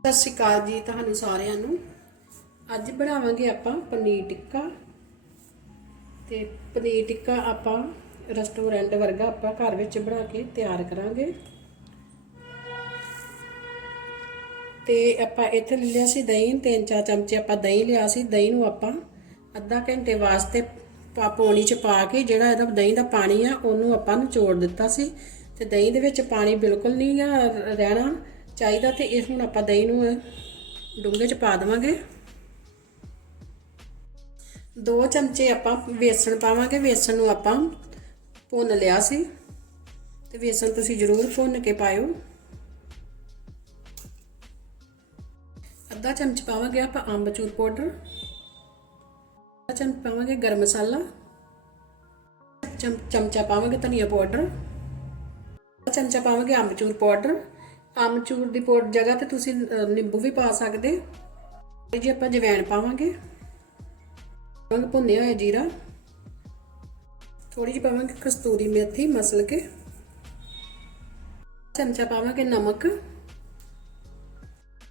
ਸਤਿ ਸ਼੍ਰੀ ਅਕਾਲ ਜੀ ਤੁਹਾਨੂੰ ਸਾਰਿਆਂ ਨੂੰ। ਅੱਜ ਬਣਾਵਾਂਗੇ ਆਪਾਂ ਪਨੀਰ ਟਿੱਕਾ ਤੇ ਪਨੀਰ ਟਿੱਕਾ ਆਪਾਂ ਰੈਸਟੋਰੈਂਟ ਵਰਗਾ ਆਪਾਂ ਘਰ ਵਿੱਚ ਬਣਾ ਕੇ ਤਿਆਰ ਕਰਾਂਗੇ। ਤੇ ਆਪਾਂ ਇੱਥੇ ਲਿਆ ਸੀ ਦਹੀਂ, ਤਿੰਨ ਚਾਰ ਚਮਚੇ ਆਪਾਂ ਦਹੀਂ ਲਿਆ ਸੀ। ਦਹੀਂ ਨੂੰ ਆਪਾਂ ਅੱਧਾ ਘੰਟੇ ਵਾਸਤੇ ਪਾ ਪੌਣੀ ਚ ਪਾ ਕੇ ਜਿਹੜਾ ਇਹਦਾ ਦਹੀਂ ਦਾ ਪਾਣੀ ਆ ਉਹਨੂੰ ਆਪਾਂ ਨਿਚੋੜ ਦਿੱਤਾ ਸੀ। ਤੇ ਦਹੀਂ ਦੇ ਵਿੱਚ ਪਾਣੀ ਬਿਲਕੁਲ ਨਹੀਂ ਆ ਰਹਿਣਾ। ਚਾਹੀਦਾ ਤੇ ਇਸ ਹੁਣ ਆਪਾਂ ਦਹੀਂ ਨੂੰ ਡੂੰਘੇ ਚ ਪਾ ਦੇਵਾਂਗੇ। ਦੋ ਚਮਚੇ ਆਪਾਂ ਵੇਸਣ ਪਾਵਾਂਗੇ, ਵੇਸਣ ਨੂੰ ਆਪਾਂ ਭੁੰਨ ਲਿਆ ਸੀ। ਤੇ ਵੇਸਣ ਤੁਸੀਂ ਜ਼ਰੂਰ ਭੁੰਨ ਕੇ ਪਾਇਓ। ਅੱਧਾ ਚਮਚ ਪਾਵਾਂਗੇ ਆਪਾਂ ਅੰਬਚੂਰ ਪਾਊਡਰ। ਅੱਧਾ ਚਮਚ ਪਾਵਾਂਗੇ ਗਰਮ ਮਸਾਲਾ। ਚਮ, ਚਮਚਾ ਪਾਵਾਂਗੇ ਧਨੀਆ ਪਾਊਡਰ। ਅੱਧਾ ਚਮਚਾ ਪਾਵਾਂਗੇ ਅੰਬਚੂਰ ਪਾਊਡਰ। ਅੰਬਚੂਰ ਦੀ ਪਾਊਡਰ ਜਗ੍ਹਾ ਤੇ ਤੁਸੀਂ ਨਿੰਬੂ ਵੀ ਪਾ ਸਕਦੇ ਤੇ ਜੀ ਆਪਾਂ ਜਵੈਣ ਪਾਵਾਂਗੇ। ਪਾਵਾਂਗੇ ਭੁੰਨਿਆ ਹੋਇਆ ਜੀਰਾ। ਥੋੜੀ ਜਿਹੀ ਪਾਵਾਂਗੇ ਕਸਤੂਰੀ ਮੇਥੀ ਮਸਲ ਕੇ। ਚਮਚਾ ਪਾਵਾਂਗੇ ਨਮਕ।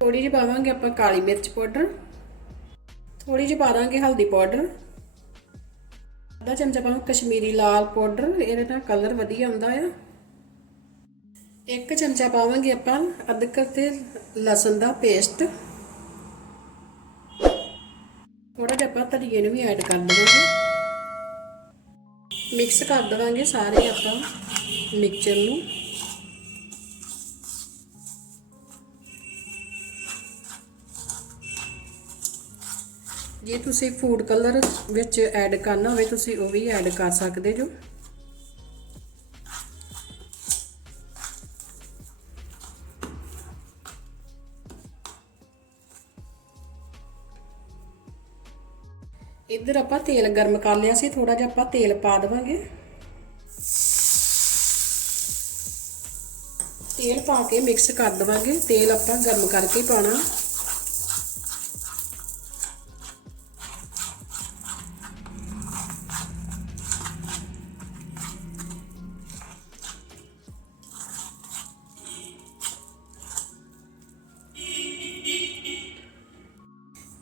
ਥੋੜੀ ਜਿਹੀ ਪਾਵਾਂਗੇ ਆਪਾਂ ਕਾਲੀ ਮਿਰਚ ਪਾਊਡਰ। ਥੋੜੀ ਜਿਹੀ ਪਾ ਦਾਂਗੇ ਹਲਦੀ ਪਾਊਡਰ। ਅੱਧਾ ਚਮਚਾ ਪਾਵਾਂਗੇ ਕਸ਼ਮੀਰੀ ਲਾਲ ਪਾਊਡਰ। ਇਹਦੇ ਨਾਲ ਕਲਰ ਵਧੀਆ ਆਉਂਦਾ ਆ। ਇੱਕ ਚਮਚਾ ਪਾਵਾਂਗੇ ਆਪਾਂ ਅਦਰਕ ਤੇ ਲਸਣ ਦਾ ਪੇਸਟ ਥੋੜਾ ਜਿਹਾ ਆਪਾਂ ਧਨੀਏ ਨੂੰ ਵੀ ਐਡ ਕਰ ਦੇਵਾਂਗੇ ਮਿਕਸ ਕਰ ਦੇਵਾਂਗੇ ਸਾਰੇ ਆਪਾਂ ਮਿਕਸਚਰ ਨੂੰ। ਜੇ ਤੁਸੀਂ ਫੂਡ ਕਲਰ ਵਿੱਚ ਐਡ ਕਰਨਾ ਹੋਵੇ, ਤੁਸੀਂ ਉਹ ਵੀ ਐਡ ਕਰ ਸਕਦੇ ਜੋ। ਇੱਧਰ ਆਪਾਂ ਤੇਲ ਗਰਮ ਕਰ ਲਿਆ ਸੀ ਥੋੜਾ ਜਿਹਾ ਆਪਾਂ ਤੇਲ ਪਾ ਦੇਵਾਂਗੇ। ਤੇਲ ਪਾ ਕੇ ਮਿਕਸ ਕਰ ਦੇਵਾਂਗੇ, ਤੇਲ ਆਪਾਂ ਗਰਮ ਕਰਕੇ ਹੀ ਪਾਣਾ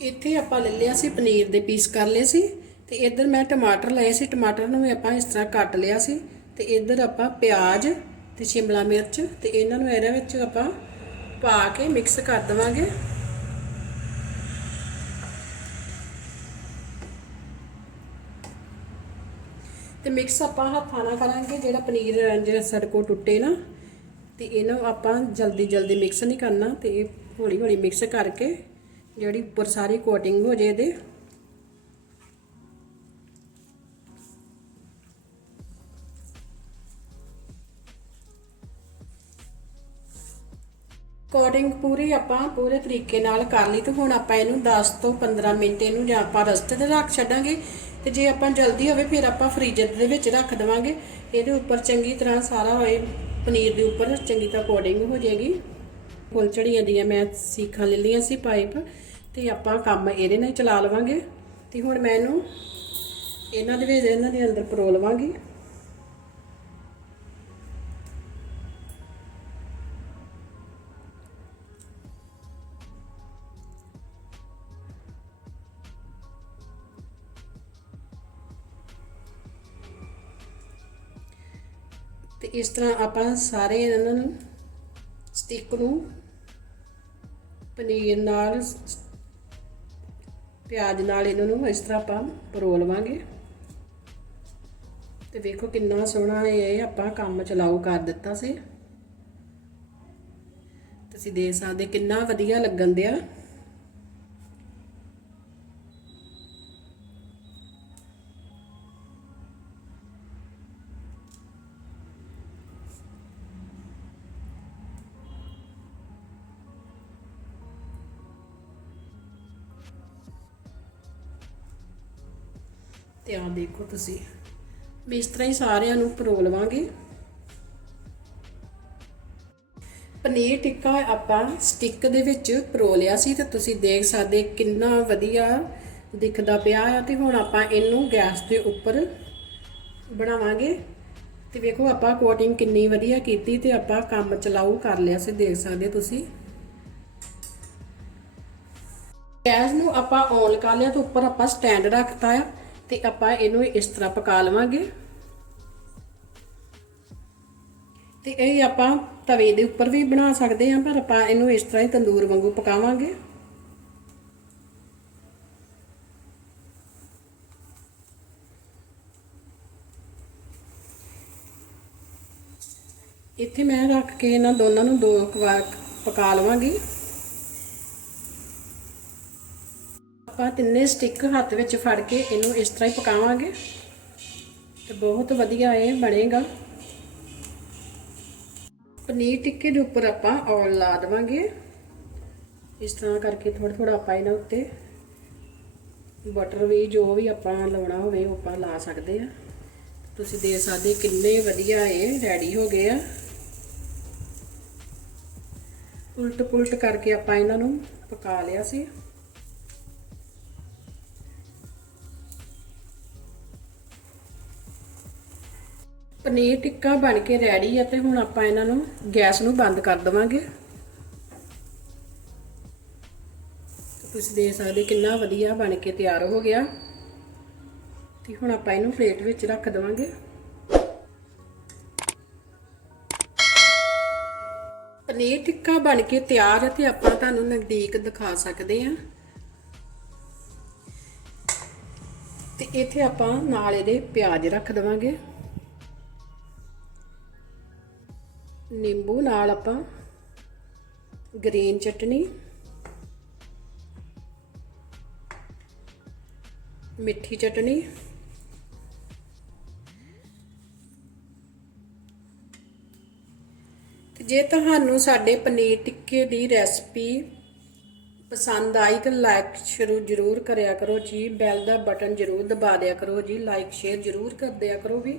ਇੱਥੇ ਆਪਾਂ ਲੈ ਲਿਆ ਸੀ ਪਨੀਰ ਦੇ ਪੀਸ ਕਰ ਲਏ ਸੀ ਤੇ ਇੱਧਰ ਮੈਂ ਟਮਾਟਰ ਲਏ ਸੀ, ਟਮਾਟਰ ਨੂੰ ਵੀ ਆਪਾਂ ਇਸ ਤਰ੍ਹਾਂ ਕੱਟ ਲਿਆ ਸੀ ਤੇ ਇੱਧਰ ਆਪਾਂ ਪਿਆਜ਼ ਤੇ ਸ਼ਿਮਲਾ ਮਿਰਚ ਤੇ ਇਹਨਾਂ ਨੂੰ ਇਹਦੇ ਵਿੱਚ ਆਪਾਂ ਪਾ ਕੇ ਮਿਕਸ ਕਰ ਦੇਵਾਂਗੇ। ਤੇ ਮਿਕਸ ਆਪਾਂ ਹੱਥਾਂ ਨਾਲ ਕਰਾਂਗੇ, ਜਿਹੜਾ ਪਨੀਰ ਜਿਹੜਾ ਸੜਕੋ ਟੁੱਟੇ ਨਾ, ਤੇ ਇਹਨੂੰ ਆਪਾਂ ਜਲਦੀ ਜਲਦੀ ਮਿਕਸ ਨਹੀਂ ਕਰਨਾ ਤੇ ਹੌਲੀ ਹੌਲੀ ਮਿਕਸ ਕਰਕੇ ਜਿਹੜੀ ਉੱਪਰ ਸਾਰੀ ਕੋਟਿੰਗ ਹੋ ਜੇ ਇਹਦੇ। ਕੋਟਿੰਗ ਪੂਰੀ ਆਪਾਂ ਪੂਰੇ ਤਰੀਕੇ ਨਾਲ ਕਰ ਲਈ ਤੇ ਹੁਣ ਆਪਾਂ ਇਹਨੂੰ 10 ਤੋਂ 15 ਮਿੰਟ ਇਹਨੂੰ ਜਾਂ ਆਪਾਂ ਰਸਤੇ ਤੇ ਰੱਖ ਛੱਡਾਂਗੇ ਤੇ ਜੇ ਆਪਾਂ ਜਲਦੀ ਹੋਵੇ ਫਿਰ ਆਪਾਂ ਫ੍ਰੀਜ਼ਰ ਦੇ ਵਿੱਚ ਰੱਖ ਦੇਵਾਂਗੇ। ਇਹਦੇ ਉੱਪਰ ਚੰਗੀ ਤਰ੍ਹਾਂ ਸਾਰਾ ਹੋਏ ਪਨੀਰ ਦੇ ਉੱਪਰ ਚੰਗੀ ਤਰ੍ਹਾਂ ਕੋਟਿੰਗ ਹੋ ਜਾਏਗੀ। ਫੁੱਲਝੜੀਆਂ ਦੀਆਂ ਮੈਂ ਸੀਖਾਂ ਲੈ ਲਈਆਂ ਸੀ ਪਾਈਪ। ਤੇ ਆਪਾਂ ਕੰਮ ਇਹਦੇ ਨਾਲ ਹੀ ਚਲਾ ਲਵਾਂਗੇ। ਤੇ ਹੁਣ ਮੈਂ ਇਹਨੂੰ ਇਹਨਾਂ ਦੇ ਵਿੱਚ, ਇਹਨਾਂ ਦੇ ਅੰਦਰ ਪਰੋ ਲਵਾਂਗੀ। ਤੇ ਇਸ ਤਰ੍ਹਾਂ ਆਪਾਂ ਸਾਰੇ ਇਹਨਾਂ ਨੂੰ ਸਟਿੱਕ ਨੂੰ ਪਨੀਰ ਨਾਲ ਪਿਆਜ਼ ਨਾਲ ਇਹਨਾਂ ਨੂੰ ਇਸ ਤਰ੍ਹਾਂ ਆਪਾਂ ਪਰੋ ਲਵਾਂਗੇ। ਤੇ ਵੇਖੋ ਕਿੰਨਾ ਸੋਹਣਾ ਇਹ ਆਪਾਂ ਕੰਮ ਚਲਾਉ ਕਰ ਦਿੱਤਾ ਸੀ। ਤੁਸੀਂ ਦੇਖ ਸਕਦੇ ਕਿੰਨਾ ਵਧੀਆ ਲੱਗਣ ਦਿਆ। ਤੇ ਆਹ ਦੇਖੋ ਤੁਸੀਂ। ਇਸ ਤਰ੍ਹਾਂ ਹੀ ਸਾਰਿਆਂ ਨੂੰ ਪਰੋ ਲਵਾਂਗੇ। ਪਨੀਰ ਟਿੱਕਾ ਆਪਾਂ ਸਟਿੱਕ ਦੇ ਵਿੱਚ ਪਰੋ ਲਿਆ ਸੀ ਤੇ ਤੁਸੀਂ ਦੇਖ ਸਕਦੇ ਕਿੰਨਾ ਵਧੀਆ ਦਿਖਦਾ ਪਿਆ ਆ ਤੇ ਹੁਣ ਆਪਾਂ ਇਹਨੂੰ ਗੈਸ ਦੇ ਉੱਪਰ ਬਣਾਵਾਂਗੇ। ਤੇ ਵੇਖੋ ਆਪਾਂ ਕੋਟਿੰਗ ਕਿੰਨੀ ਵਧੀਆ ਕੀਤੀ ਤੇ ਆਪਾਂ ਕੰਮ ਚਲਾਉ ਕਰ ਲਿਆ ਸੀ, ਦੇਖ ਸਕਦੇ ਤੁਸੀਂ। ਗੈਸ ਨੂੰ ਆਪਾਂ ਔਨ ਕਰ ਲਿਆ ਤੇ ਉੱਪਰ ਆਪਾਂ ਸਟੈਂਡ ਰੱਖਤਾ ਆ। ਤੇ ਆਪਾਂ ਇਹਨੂੰ ਇਸ ਤਰ੍ਹਾਂ ਪਕਾ ਲਵਾਂਗੇ। ਤੇ ਇਹ ਆਪਾਂ ਤਵੇ ਦੇ ਉੱਪਰ ਵੀ ਬਣਾ ਸਕਦੇ ਹਾਂ, ਪਰ ਆਪਾਂ ਇਹਨੂੰ ਇਸ ਤਰ੍ਹਾਂ ਹੀ ਤੰਦੂਰ ਵਾਂਗੂ ਪਕਾਵਾਂਗੇ। ਇੱਥੇ ਮੈਂ ਰੱਖ ਕੇ ਇਹਨਾਂ ਦੋਨਾਂ ਨੂੰ ਦੋ ਕੁ ਵਾਰ ਪਕਾ ਲਵਾਂਗੀ। ਆਪਾਂ ਤਿੰਨੇ ਸਟਿੱਕ ਹੱਥ ਵਿੱਚ ਫੜ ਕੇ ਇਹਨੂੰ ਇਸ ਤਰ੍ਹਾਂ ਹੀ ਪਕਾਵਾਂਗੇ। ਤੇ ਬਹੁਤ ਵਧੀਆ ਇਹ ਬਣੇਗਾ। ਪਨੀਰ ਟਿੱਕੇ ਦੇ ਉੱਪਰ ਆਪਾਂ ਔਲ ਲਾ ਦੇਵਾਂਗੇ। ਇਸ ਤਰ੍ਹਾਂ ਕਰਕੇ ਥੋੜਾ ਥੋੜਾ ਆਪਾਂ ਇਹਨਾਂ ਉੱਤੇ ਬਟਰ ਵੀ, ਜੋ ਵੀ ਆਪਾਂ ਲਾਉਣਾ ਹੋਵੇ ਉਹ ਆਪਾਂ ਲਾ ਸਕਦੇ ਆ ਤੁਸੀਂ ਦੇ ਸਕਦੇ ਕਿੰਨੇ ਵਧੀਆ ਇਹ ਰੈਡੀ ਹੋ ਗਏ ਆ। ਉਲਟ ਪੁਲਟ ਕਰਕੇ ਆਪਾਂ ਇਹਨਾਂ ਨੂੰ ਪਕਾ ਲਿਆ ਸੀ। ਪਨੀਰ ਟਿੱਕਾ ਬਣ ਕੇ ਰੈਡੀ ਆ ਤੇ ਹੁਣ ਆਪਾਂ ਇਹਨਾਂ ਨੂੰ ਗੈਸ ਨੂੰ ਬੰਦ ਕਰ ਦਵਾਂਗੇ। ਤੁਸੀਂ ਦੇਖ ਸਕਦੇ ਕਿੰਨਾ ਵਧੀਆ ਬਣ ਕੇ ਤਿਆਰ ਹੋ ਗਿਆ। ਤੇ ਹੁਣ ਆਪਾਂ ਇਹਨੂੰ ਪਲੇਟ ਵਿੱਚ ਰੱਖ ਦਵਾਂਗੇ। ਪਨੀਰ ਟਿੱਕਾ ਬਣ ਕੇ ਤਿਆਰ ਹੈ ਤੇ ਆਪਾਂ ਤੁਹਾਨੂੰ ਨਜ਼ਦੀਕ ਦਿਖਾ ਸਕਦੇ ਹਾਂ ਤੇ ਇੱਥੇ ਆਪਾਂ ਨਾਲ ਇਹਦੇ ਪਿਆਜ਼ ਰੱਖ ਦਵਾਂਗੇ। ਨਿੰਬੂ ਨਾਲ ਆਪਾਂ ਗ੍ਰੀਨ ਚਟਨੀ, ਮਿੱਠੀ ਚਟਨੀ ਜੇ ਤੁਹਾਨੂੰ ਸਾਡੇ ਪਨੀਰ ਟਿੱਕੇ ਦੀ ਰੈਸਪੀ ਪਸੰਦ ਆਈ ਤਾਂ ਲਾਈਕ ਸ਼ੁਰੂ ਜ਼ਰੂਰ ਕਰਿਆ ਕਰੋ ਜੀ ਬੈਲ ਦਾ ਬਟਨ ਜ਼ਰੂਰ ਦਬਾ ਦਿਆ ਕਰੋ ਜੀ ਲਾਈਕ ਸ਼ੇਅਰ ਜ਼ਰੂਰ ਕਰ ਦਿਆ ਕਰੋ ਵੀ।